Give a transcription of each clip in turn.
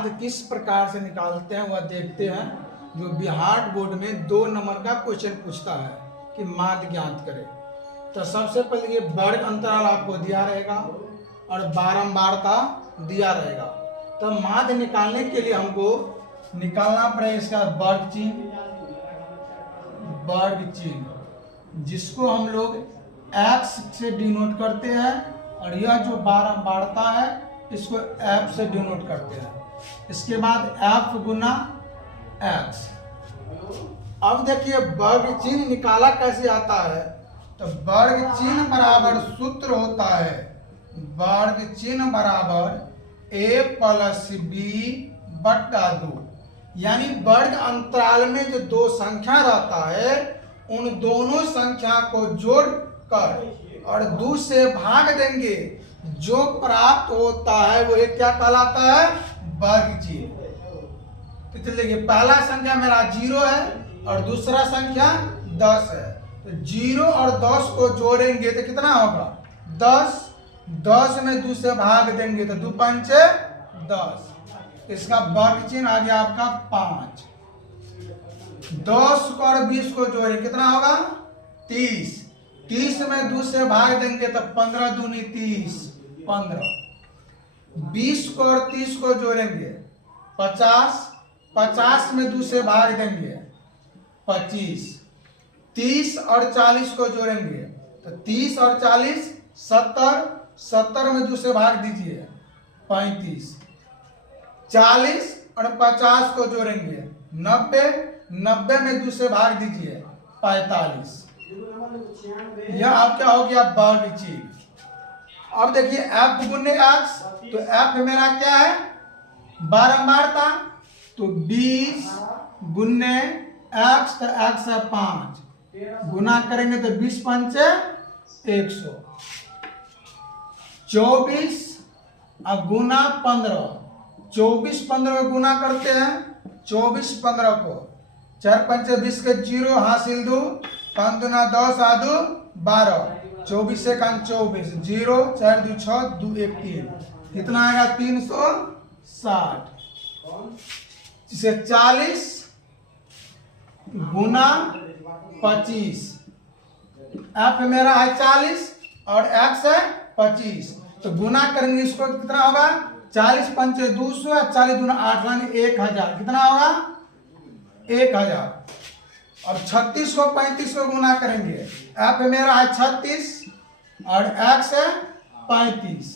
माध्य किस प्रकार से निकालते हैं वह देखते हैं। जो बिहार बोर्ड में 2 नंबर का क्वेश्चन पूछता है कि माध्य ज्ञात करें। तो सबसे पहले ये वर्ग अंतराल आपको दिया रहेगा और बारंबारता दिया रहेगा। तो माध्य निकालने के लिए हमको निकालना पड़ेगा इसका वर्ग चिन्ह, जिसको हम लोग x से डिनोट करते हैं, और यह जो बारंबारता है इसको f से डिनोट करते हैं। इसके बाद f गुना x। अब देखिए वर्ग चिन्ह निकाला कैसे आता है। तो वर्ग चिन्ह बराबर सूत्र होता है, वर्ग चिन्ह बराबर a प्लस b बट्टा 2। यानी वर्ग अंतराल में जो 2 संख्या रहता है उन दोनों संख्या को जोड़ कर और 2 से भाग देंगे, जो प्राप्त होता है वो क्या कहलाता है, वर्ग चिन्ह। तो चलिए पहला संख्या मेरा 0 है और दूसरा संख्या 10 है। तो 0 और 10 को जोड़ेंगे तो कितना होगा, 10। 10 में 2 से भाग देंगे तो 2 पंचे 10। इसका वर्ग चिन्ह आ गया आपका 5। 10 को और 20 को जोड़े कितना होगा, 30। 30 में 2 से भाग देंगे तो 15 दूनी 30, 15। 20 को और 30 को जोड़ेंगे 50। 50 में 2 से भाग देंगे 25। 30 और 40 को जोड़ेंगे तो 30 और 40 70। 70 में 2 से भाग दीजिए 35। 40 और 50 को जोड़ेंगे 90। 90 में 2 से भाग दीजिए 45। यह आपका हो गया वर्ग चिन्ह। अब देखिए f गुने x, तो f मेरा क्या है, बारंबारता। तो 20 गुने x, तो x है 5, गुना करेंगे तो 20 पंचे 100। 24 और गुना 15। 24 15 को गुना करते हैं, 24 15 को 4 पंचे 20 के 0 हासिल 2, 5 दूना 10 आदू 12, 24 से 24, 0 4 2 6 2 1 3, कितना आएगा 360। इसे 40 गुना 25। f मेरा है 40 और x है 25, तो गुना करेंगे इसको कितना होगा, 40 पंचे 200, 40 दूना 8 यानी 1000, कितना होगा 1000। और 36 को 35 को गुना करेंगे, f मेरा है 36 और x है 35।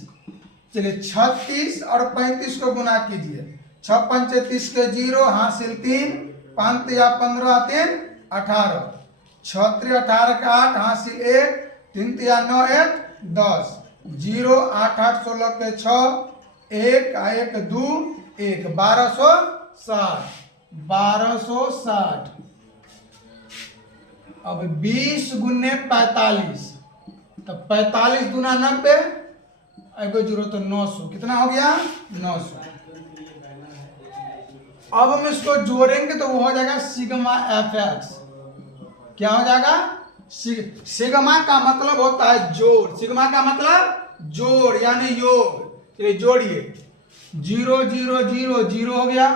चलिए 36 और 35 को गुना कीजिए, 6 पंचे 30 के 0 हासिल 3, 5 या 15 3 18, 6 3 18 के 8 हासिल 1, 3 या 9 1 10, 0 8 8 16 के 6, 1 1 2 1, 1260। 1260। अब 20 गुने 45, तो 45 दूना 90, एगो 0 तो 900, कितना हो गया 900। अब हम इसको जोड़ेंगे तो वो हो जाएगा सिग्मा fx। क्या हो जाएगा, सिग्मा का मतलब होता है जोड़। सिग्मा का मतलब जोड़ यानी योग। चलिए जोड़िए, 0 0 0 0 हो गया,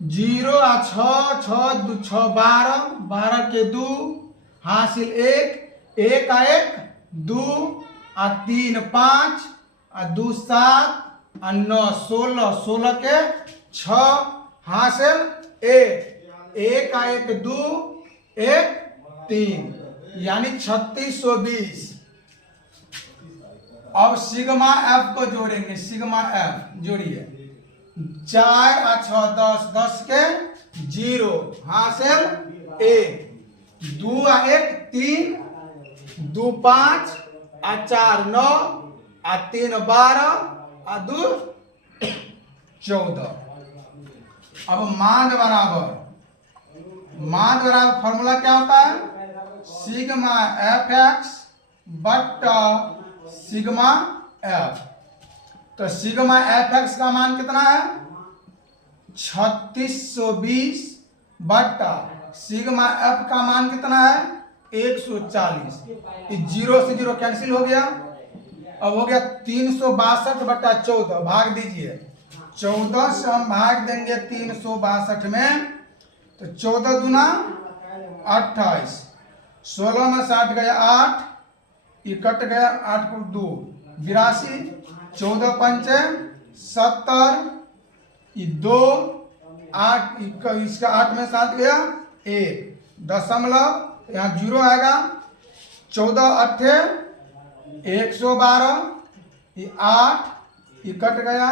0 और 6 6 2 6 12, 12 के 2 हासिल 1, 1 आ 1 2 और 3 5 और 2 7 और 9 16, 16 के 6 हासिल 1, 1 आ 1 2 1 3, यानी 3620। अब सिग्मा f को जोड़ेंगे, सिग्मा f जोड़िए, 4 और 6 10, 10 के 0 हासिल 1, 2 और 1 3, 2 5 और 4 9 और 3 12 और 2 14। अब माध्य बराबर फॉर्मूला क्या होता है, सिग्मा fx बट्टा सिग्मा f। तो सिग्मा fx का मान कितना है 3620 बट्टा सिग्मा f का मान कितना है 140। इस 0 से 0 कैंसिल हो गया, अब हो गया 362 बट्टा 14, भाग दीजिए 14 से हम भाग देंगे 362 में, तो 14 दूना 28, 16 में 60 गया 8, ये कट गया 8 को 2 82, 14 पंचे 70, ये 2 8, इसका 8 में 7 गया 1 दशमलव, यहाँ 0 आएगा, 14 अट्ठे 112, ये 8, ये कट गया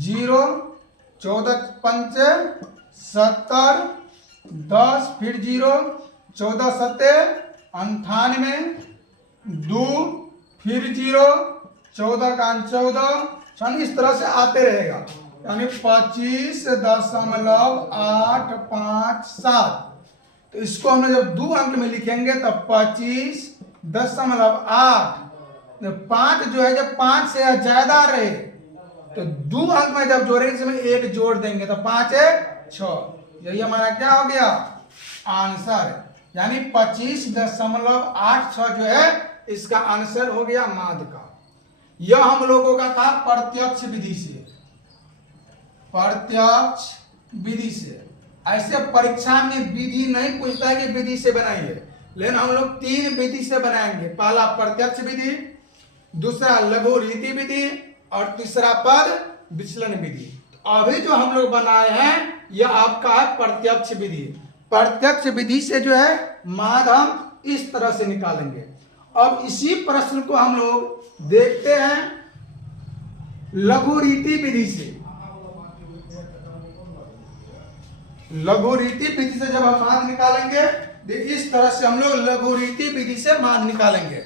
0, 14 पंचे 70, 10 फिर 0, 14 सत्ते 98, 2 फिर 0, 14 का 14, इस तरह से आते रहेगा, यानी 25.857। तो इसको हमने जब 2 अंक में लिखेंगे तब 25.8, 5 जो है जब 5 से ज्यादा रहे तो 2 अंक में जब जोड़ेंगे इसमें 1 जोड़ देंगे तो 5 1 6, यही हमारा क्या हो गया आंसर, यानी 25.86 जो है इसका आंसर हो गया माध्य का। यह हम लोगों का था प्रत्यक्ष विधि से, प्रत्यक्ष विधि से। ऐसे परीक्षा में विधि नहीं पूछता है कि विधि से बनाइए, लेकिन हम लोग 3 विधि से बनाएंगे। पहला प्रत्यक्ष विधि, दूसरा लघु रीति विधि और तीसरा पद विचलन विधि। अभी जो हम लोग बनाए हैं यह आपका है प्रत्यक्ष विधि। प्रत्यक्ष विधि से जो है माध्य हम इस तरह से निकालेंगे। अब इसी प्रश्न को हम लोग देखते हैं लघु रीति विधि से। लघु रीति विधि से जब हम मान निकालेंगे, इस तरह से हम लोग लघु रीति विधि से मान निकालेंगे।